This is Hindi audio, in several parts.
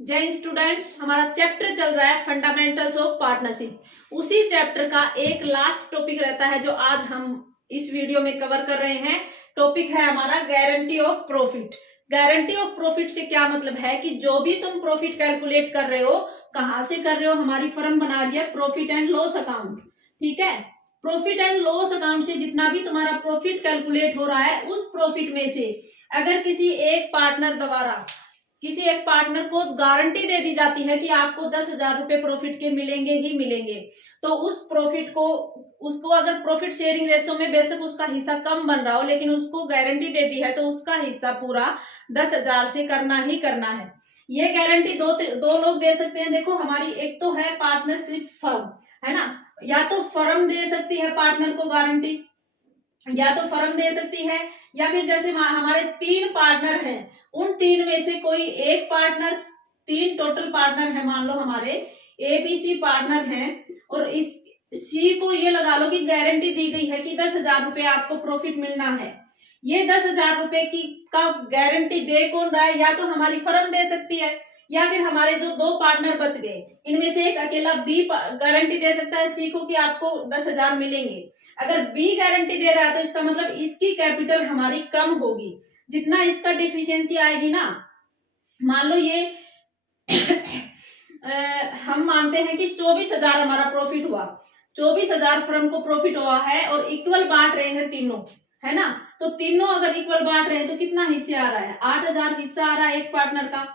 जय स्टूडेंट्स, हमारा चैप्टर चल रहा है फंडामेंटल्स ऑफ पार्टनरशिप। उसी चैप्टर का एक लास्ट टॉपिक रहता है जो आज हम इस वीडियो में कवर कर रहे हैं। टॉपिक है हमारा guarantee of profit. Guarantee of profit से क्या मतलब है कि जो भी तुम प्रॉफिट कैलकुलेट कर रहे हो, कहां से कर रहे हो, हमारी फर्म बना रही है प्रॉफिट एंड लॉस अकाउंट, ठीक है। प्रॉफिट एंड लॉस अकाउंट से जितना भी तुम्हारा प्रॉफिट कैलकुलेट हो रहा है, उस प्रॉफिट में से अगर किसी एक पार्टनर द्वारा किसी एक पार्टनर को गारंटी दे दी जाती है कि आपको 10,000 रुपए प्रॉफिट के मिलेंगे ही मिलेंगे, तो उस प्रॉफिट को उसको अगर प्रॉफिट शेयरिंग रेशो में बेशक उसका हिस्सा कम बन रहा हो, लेकिन उसको गारंटी दे दी है तो उसका हिस्सा पूरा 10,000 से करना ही करना है। ये गारंटी दो लोग दे सकते हैं। देखो, हमारी एक तो है पार्टनरशिप फर्म, है ना। या तो फर्म दे सकती है पार्टनर को गारंटी, या तो फर्म दे सकती है, या फिर जैसे हमारे 3 पार्टनर हैं, उन 3 में से कोई एक पार्टनर, 3 टोटल पार्टनर है, मान लो हमारे ABC पार्टनर हैं, और इस सी को ये लगा लो कि गारंटी दी गई है कि 10,000 रुपए आपको प्रॉफिट मिलना है। ये 10,000 रुपए की का गारंटी दे कौन रहा है? या तो हमारी फर्म दे सकती है, या फिर हमारे जो 2 पार्टनर बच गए, इनमें से एक अकेला बी गारंटी दे सकता है सी को कि आपको 10,000 मिलेंगे। अगर बी गारंटी दे रहा है तो इसका मतलब इसकी कैपिटल हमारी कम होगी। जितना इसका डिफिशियंसी आएगी ना, मान लो ये हम मानते हैं कि 24,000 हमारा प्रॉफिट हुआ, 24,000 फर्म को प्रॉफिट हुआ है, और इक्वल बांट रहे हैं तीनों, है ना। तो तीनों अगर इक्वल बांट रहे हैं तो कितना हिस्से आ रहा है? 8,000 हिस्सा आ रहा है एक पार्टनर का।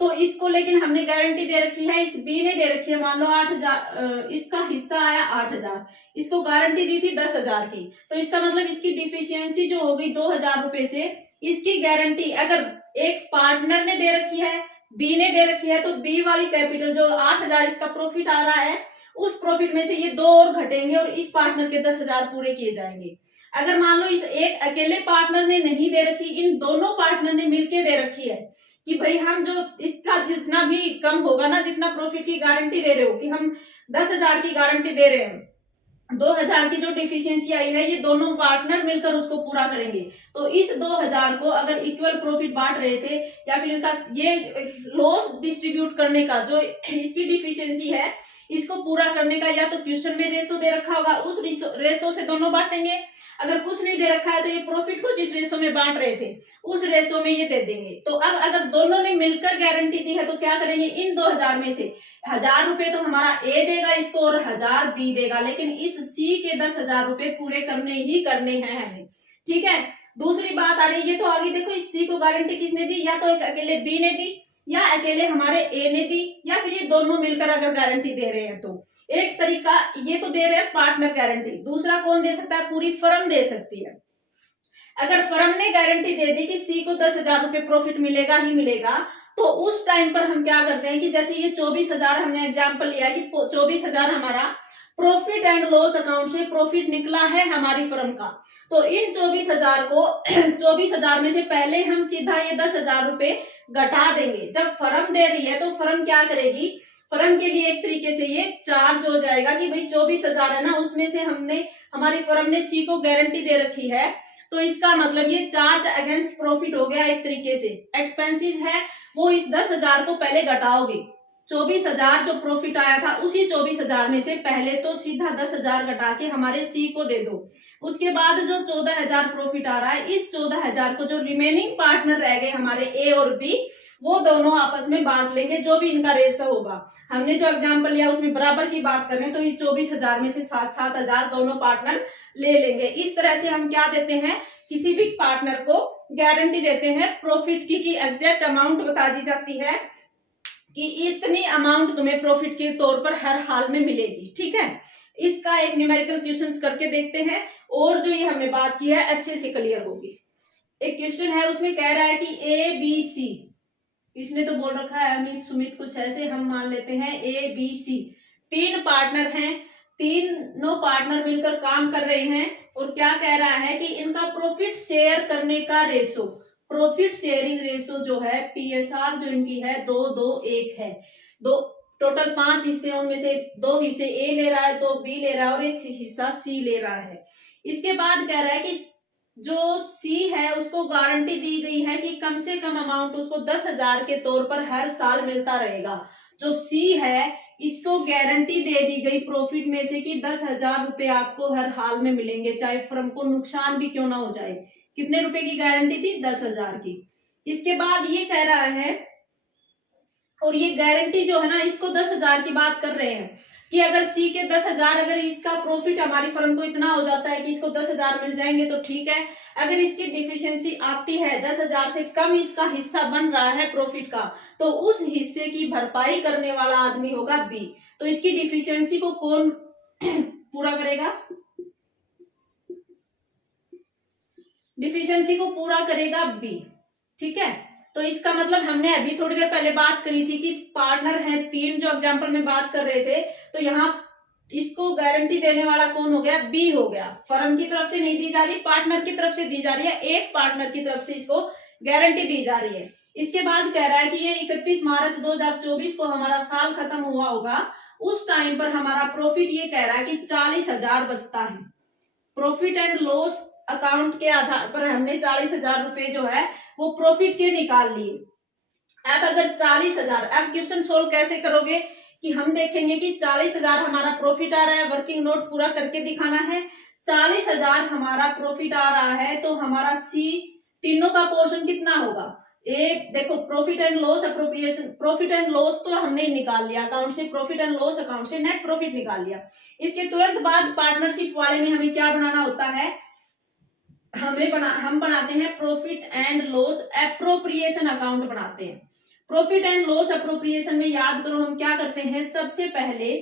तो इसको लेकिन हमने गारंटी दे रखी है, इस बी ने दे रखी है, मान लो 8,000, इसका हिस्सा आया 8,000, इसको गारंटी दी थी 10,000 की, तो इसका मतलब इसकी डिफिशियंसी जो हो गई 2,000 रुपए से। इसकी गारंटी अगर एक पार्टनर ने दे रखी है, बी ने दे रखी है, तो बी वाली कैपिटल जो 8,000 इसका प्रॉफिट आ रहा है, उस प्रॉफिट में से ये 2 और घटेंगे और इस पार्टनर के 10,000 पूरे किए जाएंगे। अगर मान लो इस एक अकेले पार्टनर ने नहीं दे रखी, इन दोनों पार्टनर ने मिलकर दे रखी है कि भाई हम जो इसका जितना भी कम होगा ना, जितना प्रॉफिट की गारंटी दे रहे हो कि हम 10,000 की गारंटी दे रहे हैं, 2,000 की जो डिफिशियंसी आई है ये दोनों पार्टनर मिलकर उसको पूरा करेंगे। तो इस 2,000 को अगर इक्वल प्रॉफिट बांट रहे थे, या फिर इनका ये लॉस डिस्ट्रीब्यूट करने का जो इसकी डिफिशियंसी है, इसको पूरा करने का या तो क्वेश्चन में रेशो दे रखा होगा, उस रेशो से दोनों बांटेंगे। अगर कुछ नहीं दे रखा है तो ये प्रॉफिट को जिस रेशो में बांट रहे थे उस रेशो में ये दे देंगे। तो अब अगर दोनों ने मिलकर गारंटी दी है तो क्या करेंगे, इन 2,000 में से 1,000 रुपए तो हमारा ए देगा इसको और 1,000 बी देगा, लेकिन इस सी के 10,000 रुपए पूरे करने ही करने हैं हमें, ठीक है। दूसरी बात आ रही है, ये तो आगे देखो, इस सी को गारंटी किसने दी? या तो एक अकेले बी ने दी, या अकेले हमारे ए ने दी, या फिर ये दोनों मिलकर अगर गारंटी दे रहे हैं। तो एक तरीका ये तो दे रहे हैं पार्टनर गारंटी, दूसरा कौन दे सकता है? पूरी फर्म दे सकती है। अगर फर्म ने गारंटी दे दी कि सी को 10,000 रुपए प्रॉफिट मिलेगा ही मिलेगा, तो उस टाइम पर हम क्या करते हैं कि जैसे ये 24,000 हमने एग्जाम्पल लिया है कि 24,000 हमारा प्रॉफिट एंड लॉस अकाउंट से प्रॉफिट निकला है हमारी फर्म का, तो इन 24,000 को 24,000 में से पहले हम सीधा ये 10,000 रुपए घटा देंगे। जब फर्म दे रही है तो फर्म क्या करेगी, फर्म के लिए एक तरीके से ये चार्ज हो जाएगा कि भाई 24,000 है ना, उसमें से हमारी फर्म ने सी को गारंटी दे रखी है, तो इसका मतलब ये चार्ज अगेंस्ट प्रॉफिट हो गया। एक तरीके से एक्सपेंसेस है वो इस 10,000 को पहले घटाओगे। 24,000 जो प्रॉफिट आया था उसी 24,000 में से पहले तो सीधा 10,000 घटा के हमारे सी को दे दो। उसके बाद जो 14,000 प्रॉफिट आ रहा है, इस 14,000 को जो रिमेनिंग पार्टनर रह गए हमारे ए और बी, वो दोनों आपस में बांट लेंगे, जो भी इनका रेशो होगा। हमने जो एग्जाम्पल लिया उसमें बराबर की बात करें तो ये 24,000 में से 7,000 दोनों पार्टनर ले लेंगे। इस तरह से हम क्या देते हैं, किसी भी पार्टनर को गारंटी देते हैं प्रॉफिट की एग्जैक्ट अमाउंट बता दी जाती है कि इतनी अमाउंट तुम्हें प्रॉफिट के तौर पर हर हाल में मिलेगी, ठीक है। इसका एक न्यूमेरिकल क्वेश्चंस करके देखते हैं, और जो ये हमने बात की है अच्छे से क्लियर होगी। एक क्वेश्चन है, उसमें कह रहा है कि ए बी सी, इसने तो बोल रखा है अमित सुमित कुछ ऐसे, हम मान लेते हैं ए बी सी 3 पार्टनर हैं, तीनों पार्टनर मिलकर काम कर रहे हैं, और क्या कह रहा है कि इनका प्रॉफिट शेयर करने का रेशो, प्रॉफिट शेयरिंग रेशो जो है पीएसआर जो इनकी है 2-2-1 है। दो टोटल 5 हिस्से, उनमें से 2 हिस्से ए ले रहा है, 2 बी ले रहा है और 1 हिस्सा सी ले रहा है। इसके बाद कह रहा है कि जो सी है उसको गारंटी दी गई है कि कम से कम अमाउंट उसको 10,000 के तौर पर हर साल मिलता रहेगा। जो सी है इसको गारंटी दे दी गई प्रॉफिट में से कि 10,000 रुपए आपको हर हाल में मिलेंगे, चाहे फर्म को नुकसान भी क्यों ना हो जाए। कितने रुपए की गारंटी थी? 10,000 की। इसके बाद ये कह रहा है, और ये गारंटी जो है ना, इसको 10,000 की बात कर रहे हैं कि अगर सी के 10,000, अगर इसका प्रॉफिट हमारी फर्म को इतना हो जाता है कि इसको 10,000 मिल जाएंगे तो ठीक है। अगर इसकी डिफिशियंसी आती है, 10,000 से कम इसका हिस्सा बन रहा है प्रॉफिट का, तो उस हिस्से की भरपाई करने वाला आदमी होगा बी। तो इसकी डिफिशियंसी को कौन पूरा करेगा? डिफिशियंसी को पूरा करेगा बी। ठीक है, तो इसका मतलब हमने अभी थोड़ी देर पहले बात करी थी कि पार्टनर है 3, जो एग्जांपल में बात कर रहे थे, तो यहाँ इसको गारंटी देने वाला कौन हो गया? बी हो गया। फर्म की तरफ से नहीं दी जा रही, पार्टनर की तरफ से दी जा रही है। एक पार्टनर की तरफ से इसको गारंटी दी जा रही है। इसके बाद कह रहा है कि ये 31 मार्च 2024 को हमारा साल खत्म हुआ होगा, उस टाइम पर हमारा प्रॉफिट ये कह रहा है कि 40,000 बचता है। प्रॉफिट एंड लॉस अकाउंट के आधार पर हमने 40,000 रुपए जो है वो प्रॉफिट के निकाल लिए। अब अगर 40,000, अब क्वेश्चन सोल्व कैसे करोगे कि हम देखेंगे कि 40,000 हमारा प्रॉफिट आ रहा है, वर्किंग नोट पूरा करके दिखाना है। 40,000 हमारा प्रॉफिट आ रहा है, तो हमारा सी तीनों का पोर्शन कितना होगा? ए देखो, profit and loss appropriation, profit and loss तो हमने निकाल लिया अकाउंट से, प्रॉफिट एंड लॉस अकाउंट से नेट प्रॉफिट निकाल लिया। इसके तुरंत बाद पार्टनरशिप वाले में हमें क्या बनाना होता है? हम बनाते हैं profit and loss appropriation account बनाते हैं। प्रॉफिट एंड लॉस एप्रोप्रिएशन में याद करो हम क्या करते हैं, सबसे पहले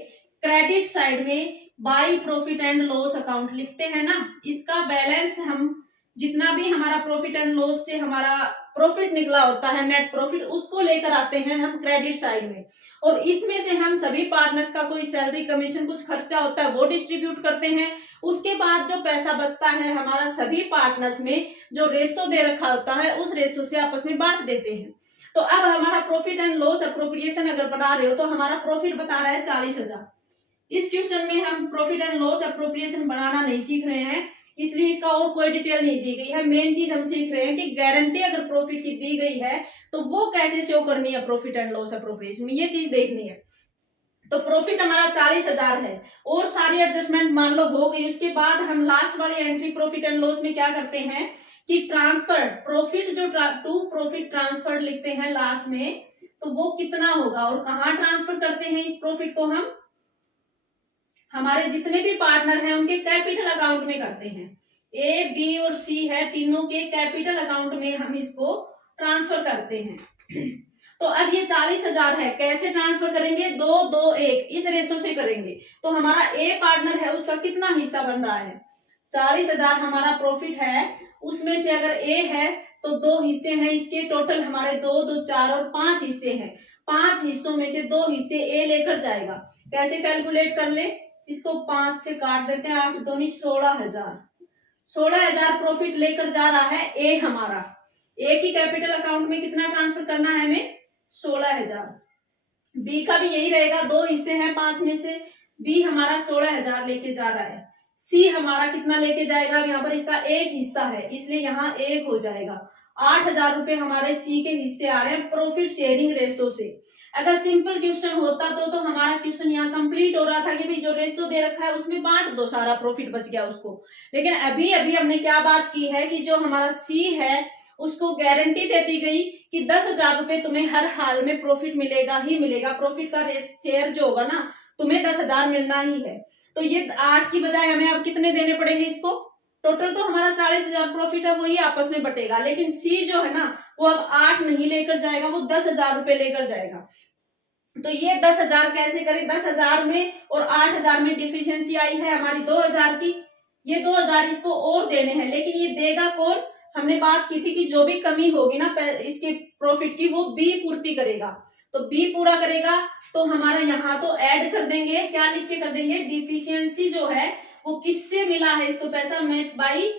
क्रेडिट साइड में by profit and loss account लिखते हैं ना। इसका बैलेंस हम जितना भी हमारा प्रॉफिट एंड लॉस से हमारा प्रॉफिट निकला होता है, नेट प्रॉफिट, उसको लेकर आते हैं हम क्रेडिट साइड में, और इसमें से हम सभी पार्टनर्स का कोई सैलरी कमीशन कुछ खर्चा होता है वो डिस्ट्रीब्यूट करते हैं। उसके बाद जो पैसा बचता है हमारा सभी पार्टनर्स में जो रेशो दे रखा होता है उस रेशो से आपस में बांट देते हैं। तो अब हमारा प्रॉफिट एंड लॉस अप्रोप्रिएशन अगर बना रहे हो तो हमारा प्रॉफिट बता रहा है 40,000। इस क्वेश्चन में हम प्रॉफिट एंड लॉस अप्रोप्रिएशन बनाना नहीं सीख रहे हैं, इसलिए इसका और कोई डिटेल नहीं दी गई है। मेन चीज हम सीख रहे हैं कि गारंटी अगर प्रॉफिट की दी गई है तो वो कैसे शो करनी है प्रॉफिट एंड लॉस अप्रोप्रिएशन में, ये चीज देखनी है। तो प्रॉफिट हमारा 40,000 है और सारी एडजस्टमेंट मान लो हो गई। उसके बाद हम लास्ट वाली एंट्री प्रॉफिट एंड लॉस में क्या करते हैं कि ट्रांसफर प्रॉफिट जो टू प्रॉफिट ट्रांसफर लिखते हैं लास्ट में, तो वो कितना होगा और कहाँ ट्रांसफर करते हैं इस प्रॉफिट को? हम हमारे जितने भी पार्टनर हैं उनके कैपिटल अकाउंट में करते हैं। ए, बी और सी है, तीनों के कैपिटल अकाउंट में हम इसको ट्रांसफर करते हैं। तो अब ये 40,000 है, कैसे ट्रांसफर करेंगे? 2, 2, 1 इस रेशो से करेंगे। तो हमारा ए पार्टनर है उसका कितना हिस्सा बन रहा है? 40,000 हमारा प्रॉफिट है, उसमें से अगर ए है तो 2 हिस्से हैं इसके, टोटल हमारे 2, 2, 4 और 5 हिस्से हैं। 5 हिस्सों में से 2 हिस्से ए लेकर जाएगा। कैसे कैलकुलेट कर ले? इसको 5 से काट देते हैं, 8 दूनी 16,000। 16,000 प्रॉफिट लेकर जा रहा है ए हमारा। ए की कैपिटल अकाउंट में कितना ट्रांसफर करना है हमें? 16,000। बी का भी यही रहेगा, 2 हिस्से हैं 5 में से, बी हमारा 16,000 लेके जा रहा है। सी हमारा कितना लेके जाएगा? यहाँ पर इसका एक हिस्सा है इसलिए यहाँ 1 हो जाएगा। 8,000 रुपए हमारे सी के हिस्से आ रहे हैं प्रॉफिट शेयरिंग रेशो से। अगर सिंपल क्वेश्चन होता तो हमारा क्वेश्चन यहाँ कंप्लीट हो रहा था कि भाई जो रेशो दे रखा है उसमें बांट दो, सारा प्रॉफिट बच गया उसको। लेकिन अभी अभी हमने क्या बात की है कि जो हमारा सी है उसको गारंटी दे दी गई कि 10,000 रुपए तुम्हें हर हाल में प्रॉफिट मिलेगा ही मिलेगा। प्रॉफिट का शेयर जो होगा ना तुम्हें 10,000 मिलना ही है। तो ये 8 की बजाय हमें अब कितने देने पड़ेंगे इसको? टोटल तो हमारा 40,000 प्रॉफिट है, वही आपस में बटेगा। लेकिन सी जो है ना वो अब 8 नहीं लेकर जाएगा, वो 10,000 रुपए लेकर जाएगा। तो ये 10,000 कैसे करें? 10,000 में और 8,000 में डिफिशियंसी आई है हमारी 2,000 की, ये 2,000 इसको और देने हैं। लेकिन ये देगा कौन? हमने बात की थी कि जो भी कमी होगी ना इसके प्रॉफिट की वो बी पूर्ति करेगा। तो बी पूरा करेगा तो हमारा यहाँ तो ऐड कर देंगे, क्या लिख के कर देंगे? डिफिशियंसी जो है वो किससे मिला है इसको पैसा? मेट बाई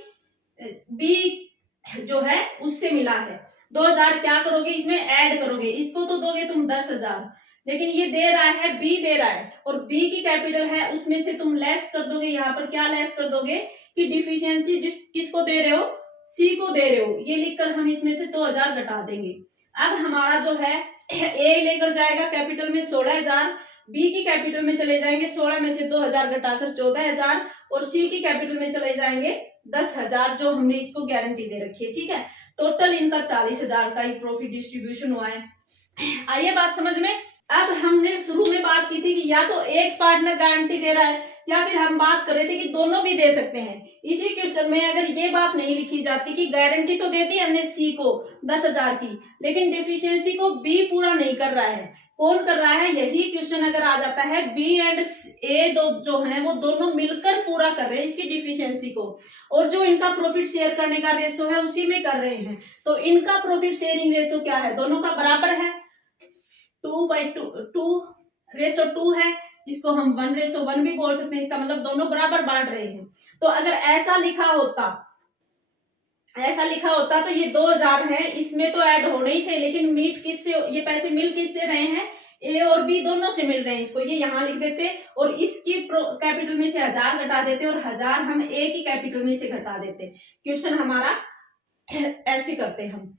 बी जो है उससे मिला है। 2,000 क्या करोगे इसमें? ऐड करोगे। इसको तो दोगे तुम 10,000, लेकिन ये दे रहा है बी दे रहा है और बी की कैपिटल है उसमें से तुम लेस कर दोगे। यहाँ पर क्या लेस कर दोगे कि डिफिशियंसी किसको दे रहे हो? सी को दे रहे हो, ये लिखकर हम इसमें से 2000 घटा देंगे। अब हमारा जो है ए लेकर जाएगा कैपिटल में 16,000, बी की कैपिटल में चले जाएंगे 16 में से 2000 घटाकर 14,000, और सी की कैपिटल में चले जाएंगे 10,000, जो हमने इसको गारंटी दे रखी है। ठीक है, टोटल इनका 40,000 का ही प्रॉफिट डिस्ट्रीब्यूशन हुआ है। आइए बात समझ में। अब हमने शुरू में बात की थी कि या तो एक पार्टनर गारंटी दे रहा है, या फिर हम बात कर रहे थे कि दोनों भी दे सकते हैं। इसी क्वेश्चन में अगर ये बात नहीं लिखी जाती कि गारंटी तो देती है हमने सी को 10,000 की, लेकिन डिफिशियंसी को बी पूरा नहीं कर रहा है, कौन कर रहा है, यही क्वेश्चन अगर आ जाता है बी एंड ए जो है वो दोनों मिलकर पूरा कर रहे हैं इसकी डिफिशियंसी को, और जो इनका प्रॉफिट शेयर करने का रेशो है उसी में कर रहे हैं, तो इनका प्रॉफिट शेयरिंग रेशो क्या है, दोनों का बराबर है, 2:2 है। इसको हम 1:1 भी बोल सकते हैं, इसका मतलब दोनों बराबर बांट रहे हैं। तो अगर ऐसा लिखा होता तो ये 2000 है, इसमें तो ऐड होने ही थे, लेकिन मीट किससे, ये पैसे मिल किससे रहे हैं, ए और बी दोनों से मिल रहे हैं। इसको ये यहाँ लिख देते और इसकी कैपिटल में से 1000 घटा देते, और 1000 हम ए की कैपिटल में से घटा देते। क्वेश्चन हमारा ऐसे करते हम।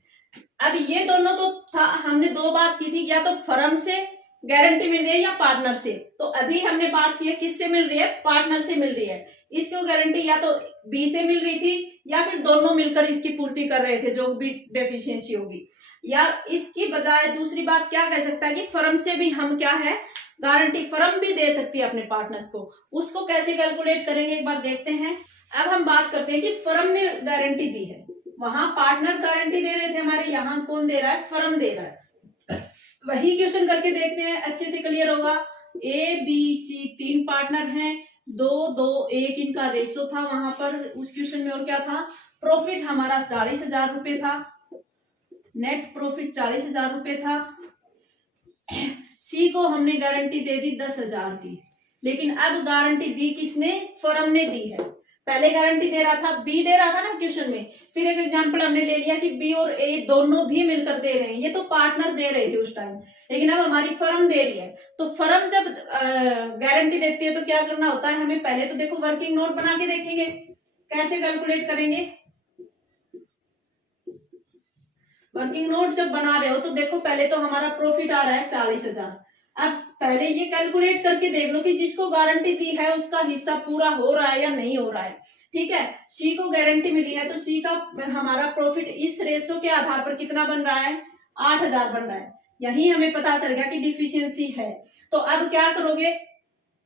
अब ये दोनों तो था, हमने दो बात की थी, या तो फर्म से गारंटी मिल रही है या पार्टनर से। तो अभी हमने बात की है किससे मिल रही है, पार्टनर से मिल रही है। इसको गारंटी या तो बी से मिल रही थी, या फिर दोनों मिलकर इसकी पूर्ति कर रहे थे जो भी डेफिशिएंसी होगी। या इसकी बजाय दूसरी बात क्या कह सकता है कि फर्म से भी हम क्या है गारंटी, फर्म भी दे सकती है अपने पार्टनर्स को। उसको कैसे कैलकुलेट करेंगे एक बार देखते हैं। अब हम बात करते हैं कि फर्म ने गारंटी दी है, वहां पार्टनर गारंटी दे रहे थे हमारे, यहाँ कौन दे रहा है, फर्म दे रहा है। वही क्वेश्चन करके देखते हैं, अच्छे से क्लियर होगा। ए बी सी 3 पार्टनर हैं, 2:2:1 इनका रेशो था वहां पर उस क्वेश्चन में, और क्या था, प्रॉफिट हमारा 40,000 रुपए था, नेट प्रॉफिट 40,000 रुपए था। सी को हमने गारंटी दे दी 10,000 की, लेकिन अब गारंटी दी किसने, फर्म ने दी है। पहले गारंटी दे रहा था, बी दे रहा था ना क्वेश्चन में। फिर एक एग्जांपल हमने ले लिया कि बी और ए दोनों भी मिलकर दे रहे हैं, ये तो पार्टनर दे रहे थे उस टाइम, लेकिन अब हमारी फर्म दे रही है। तो फर्म जब गारंटी देती है तो क्या करना होता है हमें, पहले तो देखो वर्किंग नोट बना के देखेंगे कैसे कैलकुलेट करेंगे। वर्किंग नोट जब बना रहे हो तो देखो पहले तो हमारा प्रॉफिट आ रहा है 40,000। अब पहले ये कैलकुलेट करके देख लो कि जिसको गारंटी दी है उसका हिस्सा पूरा हो रहा है या नहीं हो रहा है। ठीक है, सी को गारंटी मिली है तो सी का हमारा प्रॉफिट इस रेशो के आधार पर कितना बन रहा है, 8,000 बन रहा है। यही हमें पता चल गया कि डिफिशियंसी है। तो अब क्या करोगे,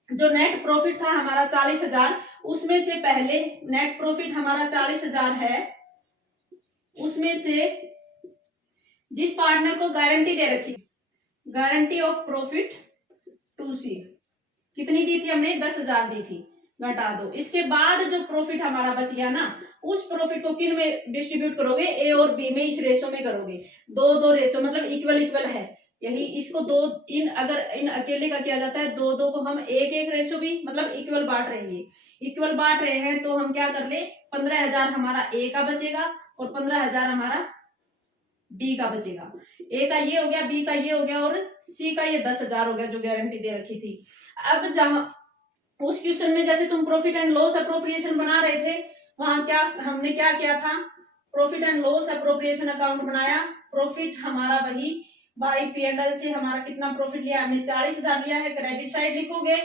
जो नेट प्रॉफिट था हमारा 40,000, उसमें से पहले नेट प्रॉफिट हमारा 40,000 है, उसमें से जिस पार्टनर को गारंटी दे रखी, गारंटी ऑफ प्रॉफिट 2C कितनी दी थी हमने, 10,000 दी थी, घटा दो। इसके बाद जो प्रॉफिट हमारा बच गया ना, उस प्रॉफिट को किन में डिस्ट्रीब्यूट करोगे, ए और बी में, इस रेशो में करोगे। 2:2 रेशो मतलब इक्वल इक्वल है, यही इसको दो इन अगर इन अकेले का किया जाता है 2:2 को हम 1:1 रेशो भी मतलब इक्वल बांट रहेंगे। इक्वल बांट रहे हैं तो हम क्या कर ले, 15,000 हमारा ए का बचेगा और 15,000 हमारा बी का बचेगा। ए का ये हो गया, बी का ये हो गया, और सी का ये 10,000 हो गया जो गारंटी दे रखी थी। अब जहां उस क्वेश्चन में जैसे तुम प्रॉफिट एंड लॉस अप्रोप्रिएशन बना रहे थे, वहां क्या हमने क्या किया था, profit and loss appropriation account बनाया। प्रॉफिट हमारा वही बाई P&L से हमारा कितना प्रॉफिट लिया हमने, 40,000 लिया है, क्रेडिट साइड लिखोगे।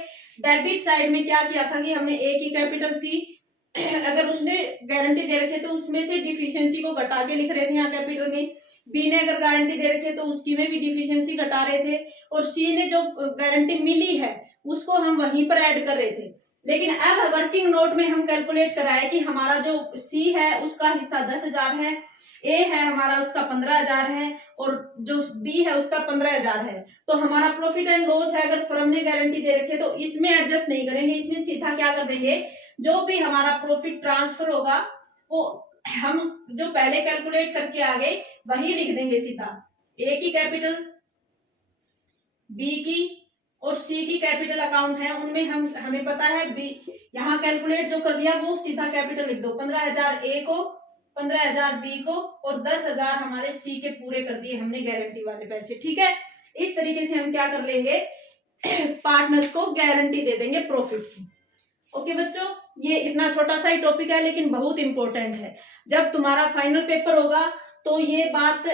डेबिट साइड में क्या किया था कि हमने ए की कैपिटल थी, अगर उसने गारंटी दे रखी है तो उसमें से डिफिशियंसी को घटा के लिख रहे थे यहाँ कैपिटल में। बी ने अगर गारंटी दे रखी है तो उसकी में भी डिफिशियंसी घटा रहे थे, और सी ने जो गारंटी मिली है उसको हम वहीं पर ऐड कर रहे थे। लेकिन अब वर्किंग नोट में हम कैलकुलेट कराए कि हमारा जो सी है उसका हिस्सा 10,000 है, ए है हमारा उसका 15,000 है, और जो बी है उसका 15,000 है। तो हमारा प्रॉफिट एंड लॉस है, अगर फर्म ने गारंटी दे रखी है तो इसमें एडजस्ट नहीं करेंगे, इसमें सीधा क्या कर देंगे, जो भी हमारा प्रॉफिट ट्रांसफर होगा वो हम जो पहले कैलकुलेट करके आ गए वही लिख देंगे सीधा। ए की कैपिटल, बी की और सी की कैपिटल अकाउंट है, उनमें हमें पता है बी, यहाँ कैलकुलेट जो कर लिया वो सीधा कैपिटल लिख दो। 15,000 ए को, 15,000 बी को, और 10,000 हमारे सी के पूरे कर दिए हमने गारंटी वाले पैसे। ठीक है, इस तरीके से हम क्या कर लेंगे, पार्टनर्स को गारंटी दे देंगे प्रॉफिट की। ओके बच्चों। ये इतना छोटा सा ही टॉपिक है लेकिन बहुत इंपॉर्टेंट है। जब तुम्हारा फाइनल पेपर होगा तो ये बात,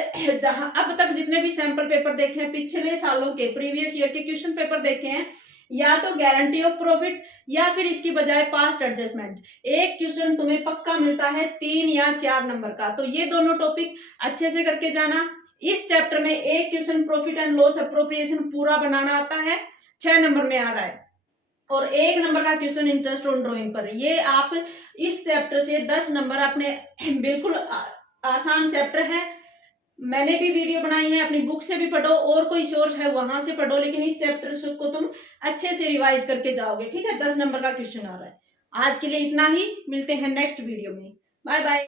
जहां अब तक जितने भी सैंपल पेपर देखे हैं, पिछले सालों के प्रीवियस ईयर के क्वेश्चन पेपर देखे हैं, या तो गारंटी ऑफ प्रॉफिट या फिर इसकी बजाय पास्ट एडजस्टमेंट, एक क्वेश्चन तुम्हें पक्का मिलता है 3 या 4 नंबर का। तो ये दोनों टॉपिक अच्छे से करके जाना। इस चैप्टर में एक question profit and loss appropriation पूरा बनाना आता है, 6 नंबर में आ रहा है, और 1 नंबर का क्वेश्चन इंटरेस्ट ऑन ड्राइंग पर। ये आप इस चैप्टर से 10 नंबर अपने, बिल्कुल आसान चैप्टर है, मैंने भी वीडियो बनाई है, अपनी बुक से भी पढ़ो और कोई सोर्स है वहां से पढ़ो, लेकिन इस चैप्टर को तुम अच्छे से रिवाइज करके जाओगे। ठीक है, 10 नंबर का क्वेश्चन आ रहा है। आज के लिए इतना ही, मिलते हैं नेक्स्ट वीडियो में। Bye bye.